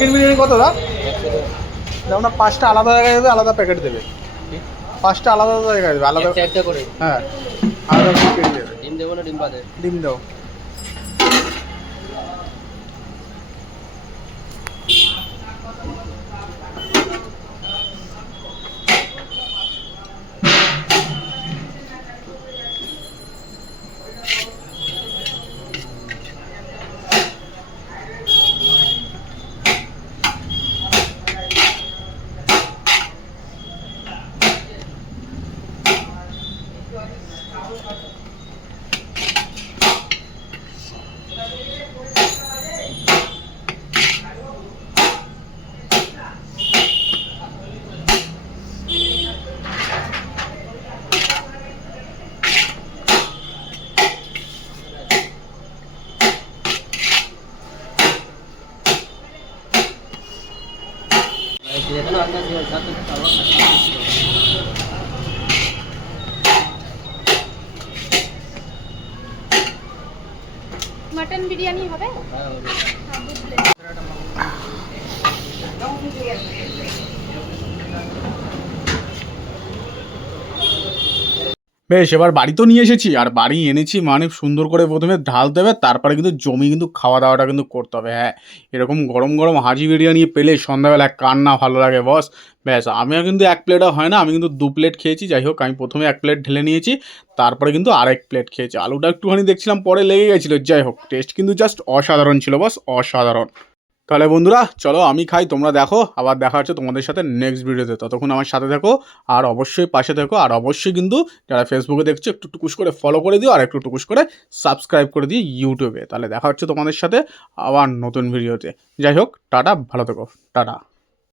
Chicken biryani কত দা? যেমন না 5টা আলাদা জায়গায় দেবে, আলাদা প্যাকেট দেবে। 5টা আলাদা জায়গায় দেবে, আলাদা একটা করে। হ্যাঁ, আলাদা প্যাকেট দেবে। ডিম দেবো না ডিম বাদে? ডিম দাও। मटन बिरयानी হবে? বেশ, এবার বাড়ি তো নিয়ে এসেছি, আর বাড়ি এনেছি মানে সুন্দর করে প্রথমে ঢালতে হবে, তারপরে কিন্তু জমি কিন্তু খাওয়া দাওয়াটা কিন্তু করতে হবে। হ্যাঁ, এরকম গরম গরম হাজি বিরিয়ানি পেলে সন্ধ্যাবেলায় কার না ভালো লাগে বস। ব্যাস, আমিও কিন্তু 1 প্লেটও হয় না, আমি কিন্তু 2 প্লেট খেয়েছি। যাই হোক, আমি প্রথমে 1 প্লেট ঢেলে নিয়েছি, তারপরে কিন্তু আরেক প্লেট খেয়েছি। আলুটা একটুখানি দেখছিলাম পরে লেগে গেছিলো। যাই হোক, টেস্ট কিন্তু জাস্ট অসাধারণ ছিল বস, অসাধারণ। তাহলে বন্ধুরা চলো আমি খাই, তোমরা দেখো, আবার দেখা হচ্ছে তোমাদের সাথে নেক্সট ভিডিওতে। ততক্ষণ আমার সাথে দেখো, আর অবশ্যই পাশে দেখো, আর অবশ্যই কিন্তু যারা ফেসবুকে দেখছো একটু টুকুস করে ফলো করে দিও, আর একটু টুকুস করে সাবস্ক্রাইব করে দিও ইউটিউবে। তাহলে দেখা হচ্ছে তোমাদের সাথে আবার নতুন ভিডিওতে। যাই হোক, টাটা, ভালো থেকো, টাটা।